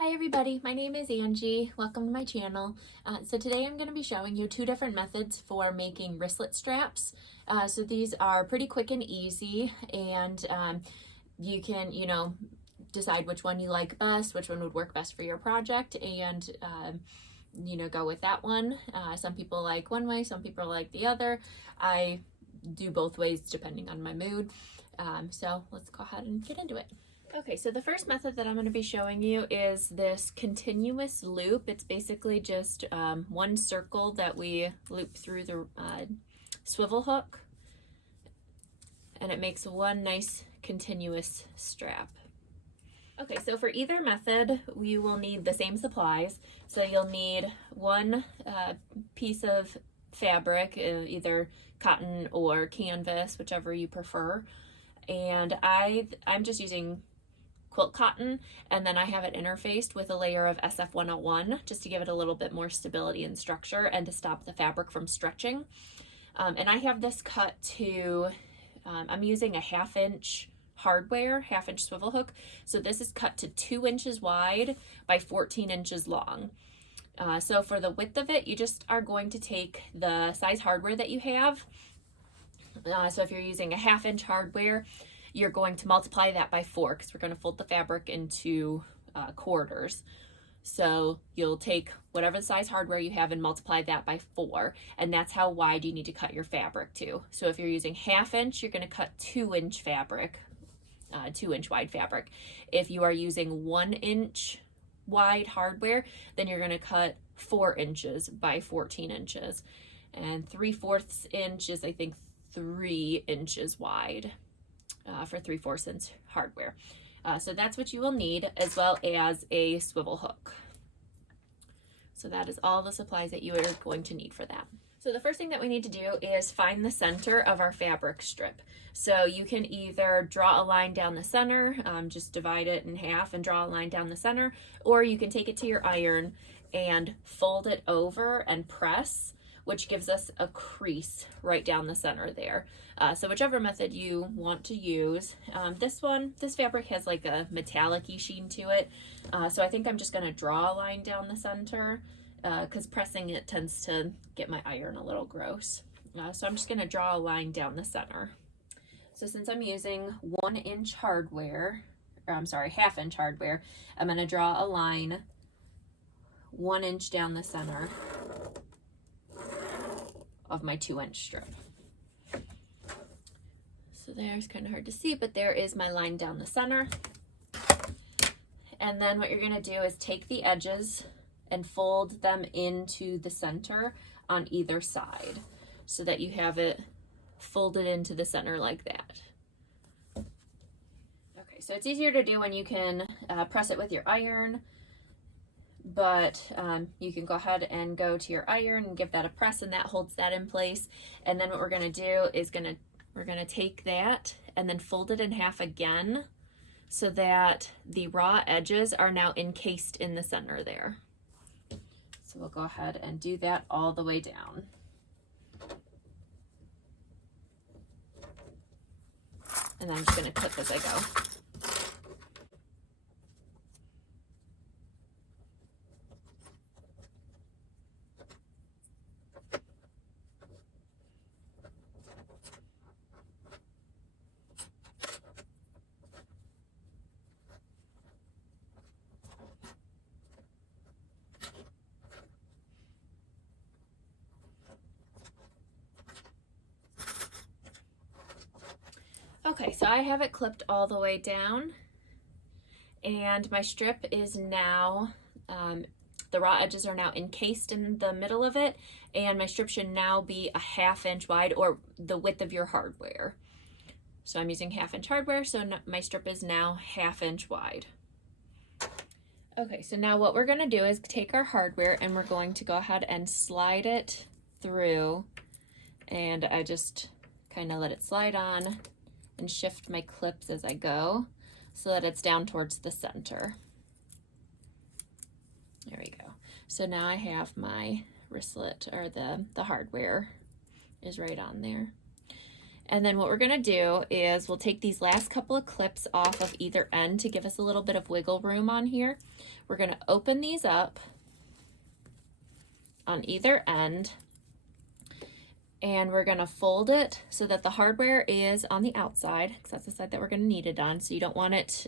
Hi everybody, my name is Angie. Welcome to my channel. So today I'm going to be showing you two different methods for making wristlet straps. So these are pretty quick and easy, and you can, decide which one you like best, which one would work best for your project, and go with that one. Some people like one way, some people like the other. I do both ways depending on my mood. So let's go ahead and get into it. Okay, so the first method that I'm going to be showing you is this continuous loop. It's basically just one circle that we loop through the swivel hook, and it makes one nice continuous strap. Okay, so for either method, you will need the same supplies. So you'll need one piece of fabric, either cotton or canvas, whichever you prefer. And I'm just using quilt cotton, and then I have it interfaced with a layer of SF101 just to give it a little bit more stability and structure and to stop the fabric from stretching. And I have this cut to, I'm using a 1/2 inch hardware, 1/2 inch swivel hook. So this is cut to 2 inches wide by 14 inches long. So for the width of it, you just are going to take the size hardware that you have. So if you're using a 1/2 inch hardware, you're going to multiply that by 4 because we're going to fold the fabric into quarters. So you'll take whatever the size hardware you have and multiply that by 4, and that's how wide you need to cut your fabric to. So if you're using 1/2 inch, you're going to cut 2 inch fabric, 2 inch wide fabric. If you are using 1 inch wide hardware, then you're going to cut 4 inches by 14 inches. And 3/4 inch is, I think, 3 inches wide. For 3/4 inch hardware. So that's what you will need, as well as a swivel hook. So that is all the supplies that you are going to need for that. So the first thing that we need to do is find the center of our fabric strip. So you can either draw a line down the center, just divide it in half and draw a line down the center, or you can take it to your iron and fold it over and press, which gives us a crease right down the center there. So whichever method you want to use. This fabric has like a metallic-y sheen to it. So I think I'm just gonna draw a line down the center because pressing it tends to get my iron a little gross. So I'm just gonna draw a line down the center. So since I'm using 1 inch hardware, or I'm sorry, 1/2 inch hardware, I'm gonna draw a line 1 inch down the center of my 2 inch strip. So there's kind of hard to see, but there is my line down the center. And then what you're going to do is take the edges and fold them into the center on either side so that you have it folded into the center like that. Okay, so it's easier to do when you can press it with your iron, but you can go ahead and go to your iron and give that a press, and that holds that in place. And then what we're going to do is we're going to take that and then fold it in half again so that the raw edges are now encased in the center there. So we'll go ahead and do that all the way down. And I'm just going to clip as I go. Okay, so I have it clipped all the way down, and my strip is now, the raw edges are now encased in the middle of it, and my strip should now be a 1/2 inch wide, or the width of your hardware. So I'm using 1/2 inch hardware, so my strip is now 1/2 inch wide. Okay, so now what we're gonna do is take our hardware and we're going to go ahead and slide it through, and I just kind of let it slide on and shift my clips as I go so that it's down towards the center. There we go. So now I have my wristlet, or the hardware is right on there. And then what we're gonna do is we'll take these last couple of clips off of either end to give us a little bit of wiggle room on here. We're going to open these up on either end, and we're going to fold it so that the hardware is on the outside, because that's the side that we're going to need it on. So you don't want it,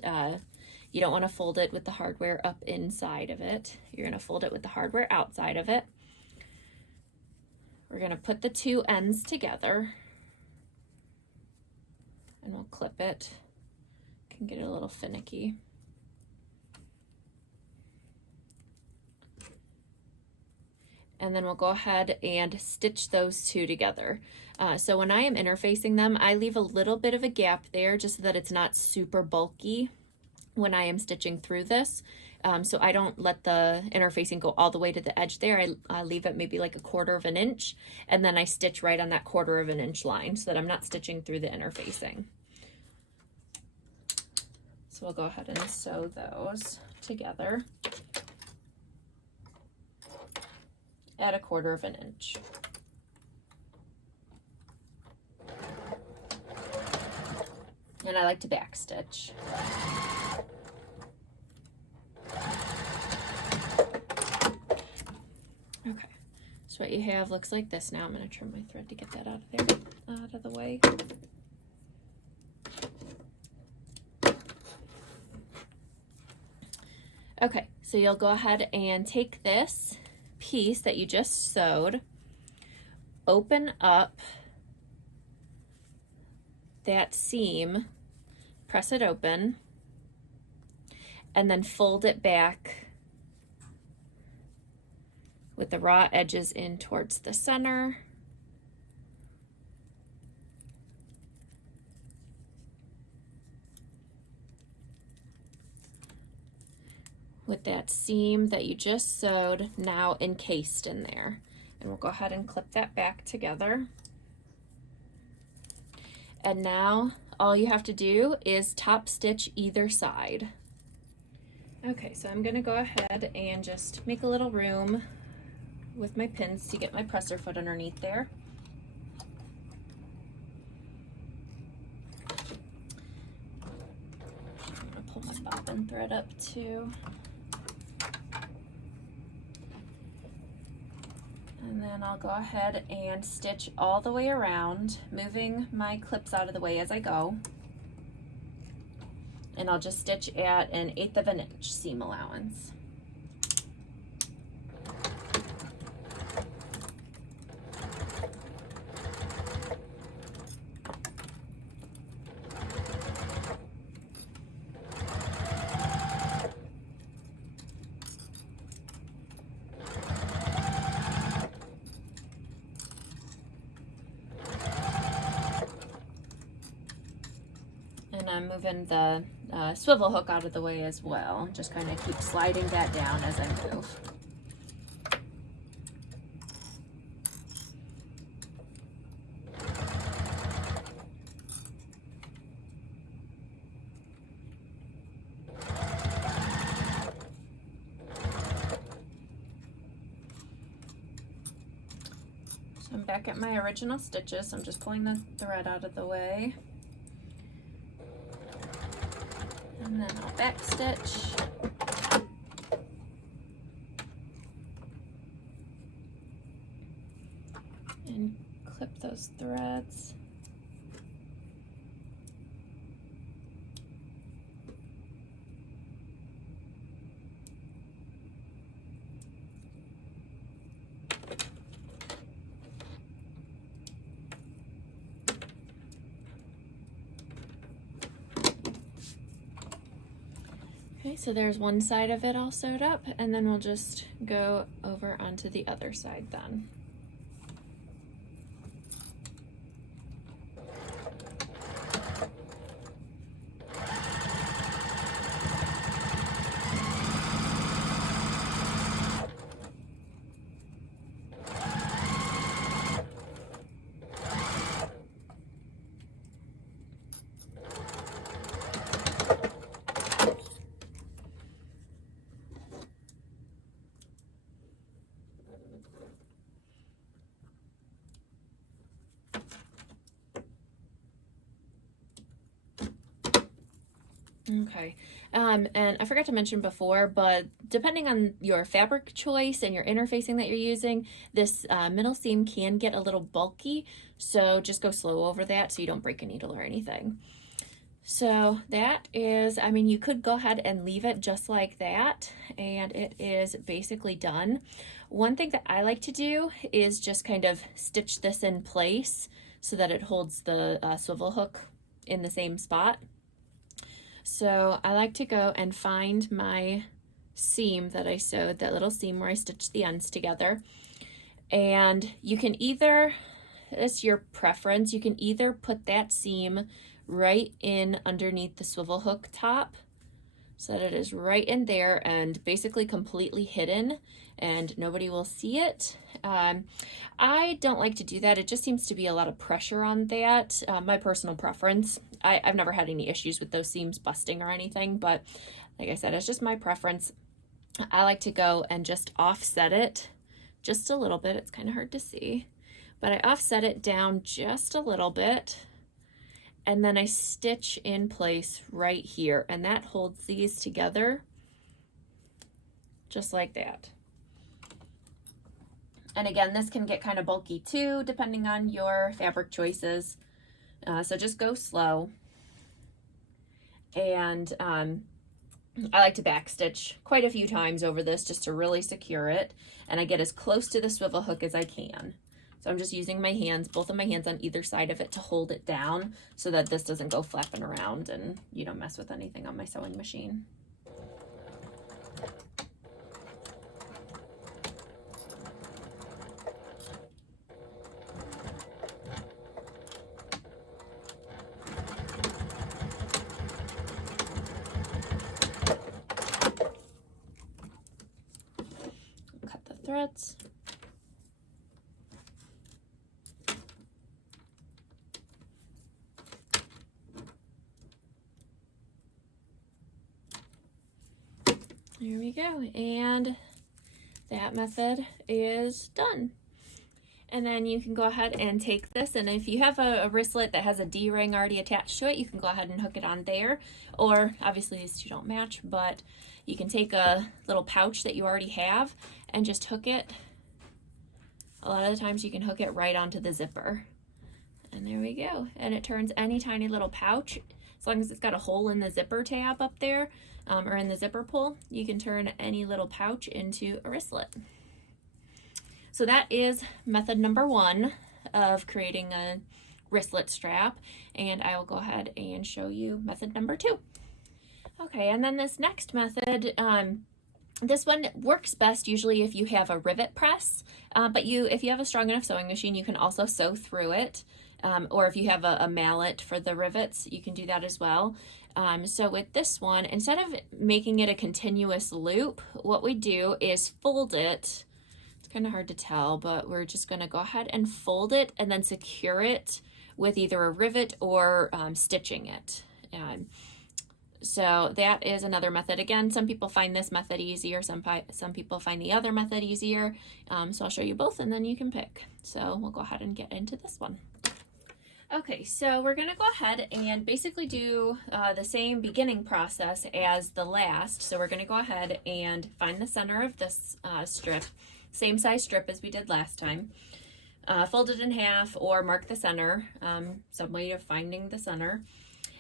you don't want to fold it with the hardware up inside of it. You're going to fold it with the hardware outside of it. We're going to put the two ends together, and we'll clip it. Can get a little finicky. And then we'll go ahead and stitch those two together. So when I am interfacing them, I leave a little bit of a gap there just so that it's not super bulky when I am stitching through this. So I don't let the interfacing go all the way to the edge there. I leave it maybe like 1/4 of an inch, and then I stitch right on that 1/4 of an inch line so that I'm not stitching through the interfacing. So we'll go ahead and sew those together at 1/4 of an inch. And I like to back stitch. Okay, so what you have looks like this now. I'm going to trim my thread to get that out of there, out of the way. Okay, so you'll go ahead and take this piece that you just sewed, open up that seam, press it open, and then fold it back with the raw edges in towards the center. With that seam that you just sewed now encased in there. And we'll go ahead and clip that back together. And now all you have to do is top stitch either side. Okay, so I'm gonna go ahead and just make a little room with my pins to get my presser foot underneath there. I'm gonna pull my bobbin thread up too. And then I'll go ahead and stitch all the way around, moving my clips out of the way as I go. And I'll just stitch at 1/8 of an inch seam allowance. And I'm moving the swivel hook out of the way as well. Just kind of keep sliding that down as I move. So I'm back at my original stitches. I'm just pulling the thread out of the way. And then I'll back stitch. And clip those threads. Okay, so there's one side of it all sewed up, and then we'll just go over onto the other side then. Okay, and I forgot to mention before, but depending on your fabric choice and your interfacing that you're using, this middle seam can get a little bulky, so just go slow over that so you don't break a needle or anything. So that is, I mean, you could go ahead and leave it just like that, and it is basically done. One thing that I like to do is just kind of stitch this in place so that it holds the swivel hook in the same spot. So I like to go and find my seam that I sewed, that little seam where I stitched the ends together. And you can either, it's your preference, you can either put that seam right in underneath the swivel hook top so that it is right in there and basically completely hidden and nobody will see it. I don't like to do that. It just seems to be a lot of pressure on that. My personal preference. I've never had any issues with those seams busting or anything, but like I said, it's just my preference. I like to go and just offset it just a little bit. It's kind of hard to see, but I offset it down just a little bit, and then I stitch in place right here, and that holds these together just like that. And again, this can get kind of bulky too, depending on your fabric choices. So just go slow. And I like to back stitch quite a few times over this just to really secure it. And I get as close to the swivel hook as I can. So I'm just using my hands, both of my hands on either side of it to hold it down so that this doesn't go flapping around and you don't mess with anything on my sewing machine. Cut the threads. There we go, and that method is done. And then you can go ahead and take this, and if you have a wristlet that has a D-ring already attached to it, you can go ahead and hook it on there, or obviously these two don't match, but you can take a little pouch that you already have and just hook it. A lot of the times you can hook it right onto the zipper. And there we go, and it turns any tiny little pouch, as long as it's got a hole in the zipper tab up there, or in the zipper pull, you can turn any little pouch into a wristlet. So that is method number 1 of creating a wristlet strap, and I will go ahead and show you method number 2. Okay, and then this next method, this one works best usually if you have a rivet press, but if you have a strong enough sewing machine, you can also sew through it, or if you have a mallet for the rivets, you can do that as well. So with this one, instead of making it a continuous loop, what we do is fold it. It's kind of hard to tell, but we're just going to go ahead and fold it and then secure it with either a rivet or stitching it. So that is another method. Again, some people find this method easier, some people find the other method easier. So I'll show you both and then you can pick. So we'll go ahead and get into this one. Okay, so we're going to go ahead and basically do the same beginning process as the last. So we're going to go ahead and find the center of this strip, same size strip as we did last time. Fold it in half or mark the center, some way of finding the center.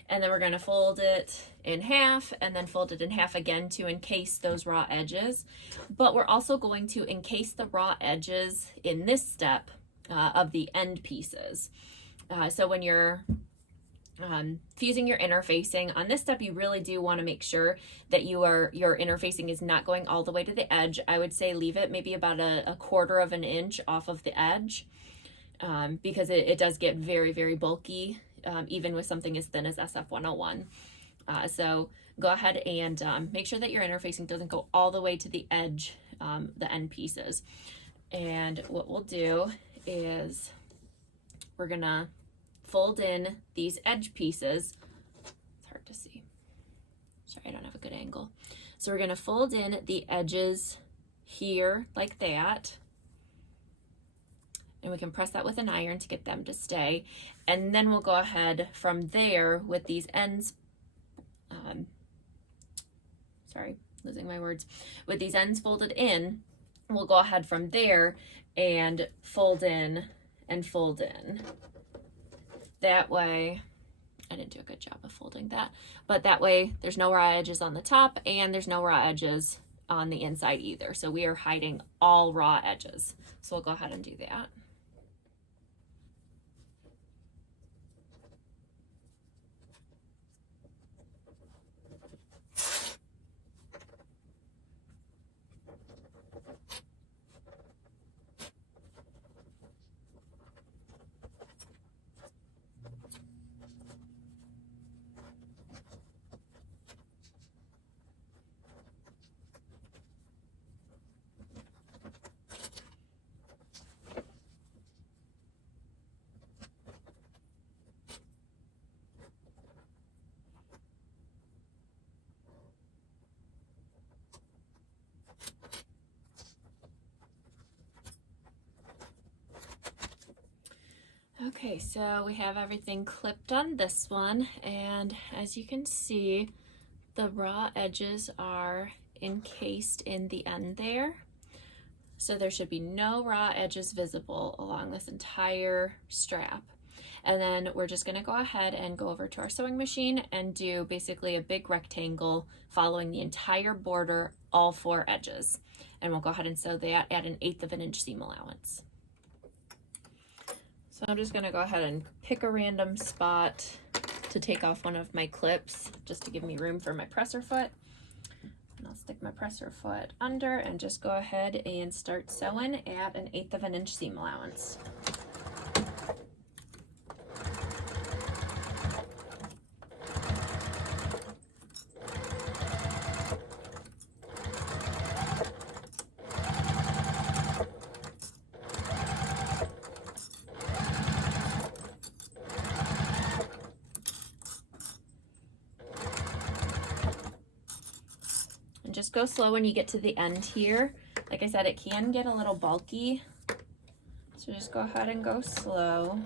And then we're going to fold it in half and then fold it in half again to encase those raw edges. But we're also going to encase the raw edges in this step of the end pieces. So when you're fusing your interfacing on this step, you really do want to make sure that your interfacing is not going all the way to the edge. I would say leave it maybe about a quarter of an inch off of the edge, because it does get very, very bulky, even with something as thin as SF101. So go ahead and make sure that your interfacing doesn't go all the way to the edge, the end pieces. And what we'll do is we're gonna fold in these edge pieces. It's hard to see. Sorry, I don't have a good angle. So we're gonna fold in the edges here like that. And we can press that with an iron to get them to stay. And then we'll go ahead from there with these ends sorry, losing my words, with these ends folded in, we'll go ahead from there and fold in and fold in. That way, I didn't do a good job of folding that, but that way there's no raw edges on the top and there's no raw edges on the inside either. So we are hiding all raw edges. So we'll go ahead and do that. Okay, so we have everything clipped on this one, and as you can see, the raw edges are encased in the end there. So there should be no raw edges visible along this entire strap. And then we're just gonna go ahead and go over to our sewing machine and do basically a big rectangle following the entire border, all 4 edges. And we'll go ahead and sew that at 1/8 of an inch seam allowance. So I'm just gonna go ahead and pick a random spot to take off one of my clips just to give me room for my presser foot. And I'll stick my presser foot under and just go ahead and start sewing at 1/8 of an inch seam allowance. Just go slow when you get to the end here. Like I said, it can get a little bulky, so just go ahead and go slow.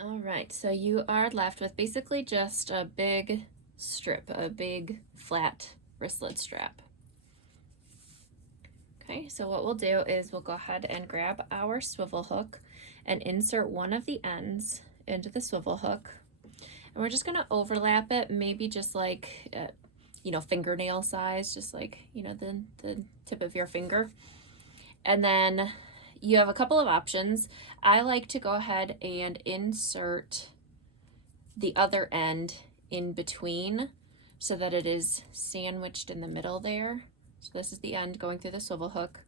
All right, so you are left with basically just a big strip, a big flat wristlet strap. Okay, so what we'll do is we'll go ahead and grab our swivel hook and insert one of the ends into the swivel hook. And we're just gonna overlap it, maybe just like, fingernail size, just like, the tip of your finger. And then you have a couple of options. I like to go ahead and insert the other end in between so that it is sandwiched in the middle there. So this is the end going through the swivel hook,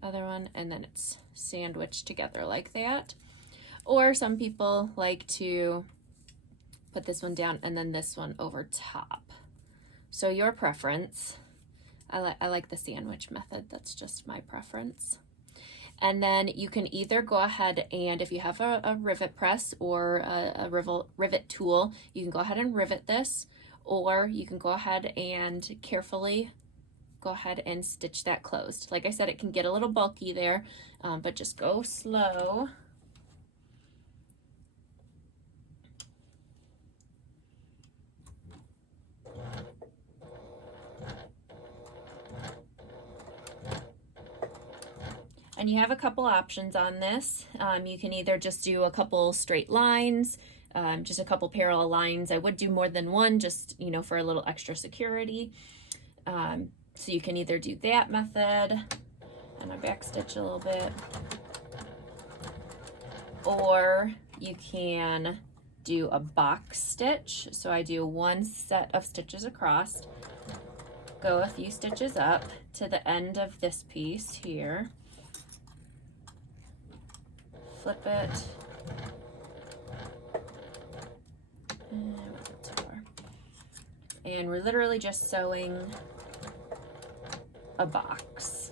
other one, and then it's sandwiched together like that. Or some people like to put this one down and then this one over top. So your preference. I like the sandwich method. That's just my preference. And then you can either go ahead and, if you have a rivet press or a rivet tool, you can go ahead and rivet this, or you can go ahead and carefully go ahead and stitch that closed. Like I said, it can get a little bulky there, but just go slow. And you have a couple options on this. You can either just do a couple straight lines, just a couple parallel lines. I would do more than one, just, for a little extra security. So you can either do that method, and I back stitch a little bit, or you can do a box stitch. So I do one set of stitches across, go a few stitches up to the end of this piece here. Flip it. And we're literally just sewing a box.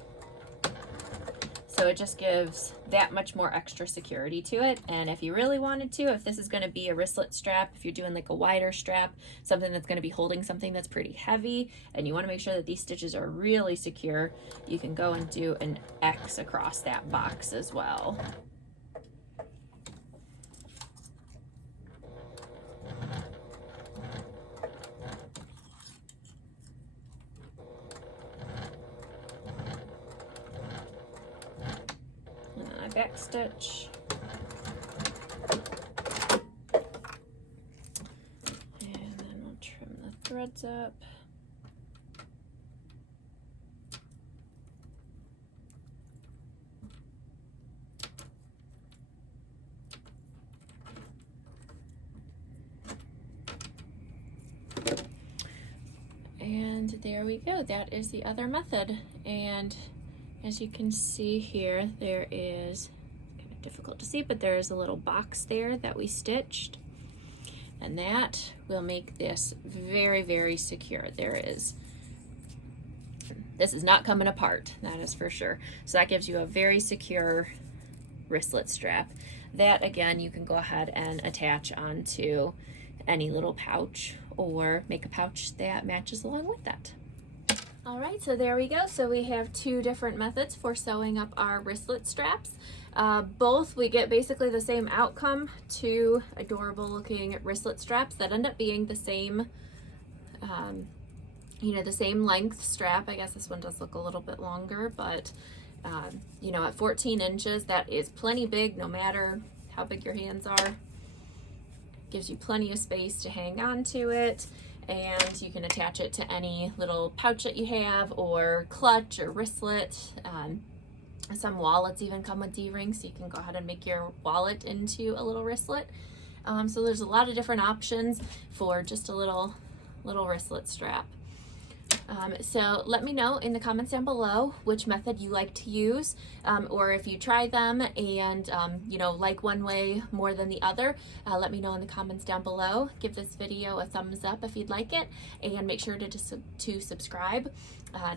So it just gives that much more extra security to it. And if you really wanted to, if this is going to be a wristlet strap, if you're doing like a wider strap, something that's going to be holding something that's pretty heavy, and you want to make sure that these stitches are really secure, you can go and do an X across that box as well. Back stitch, and then we'll trim the threads up. And there we go. That is the other method. And as you can see here, there is, kind of difficult to see, but there is a little box there that we stitched. And that will make this very, very secure. This is not coming apart, that is for sure. So that gives you a very secure wristlet strap. That, again, you can go ahead and attach onto any little pouch or make a pouch that matches along with that. All right, so there we go. So we have two different methods for sewing up our wristlet straps. Both we get basically the same outcome, two adorable looking wristlet straps that end up being the same, the same length strap. I guess this one does look a little bit longer, but at 14 inches, that is plenty big no matter how big your hands are. Gives you plenty of space to hang on to it. And you can attach it to any little pouch that you have, or clutch or wristlet. Some wallets even come with D-rings, so you can go ahead and make your wallet into a little wristlet. So there's a lot of different options for just a little wristlet strap. So let me know in the comments down below which method you like to use, or if you try them and like one way more than the other. Let me know in the comments down below. Give this video a thumbs up if you'd like it, and make sure to subscribe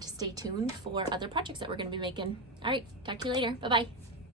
to stay tuned for other projects that we're going to be making. All right, talk to you later. Bye bye.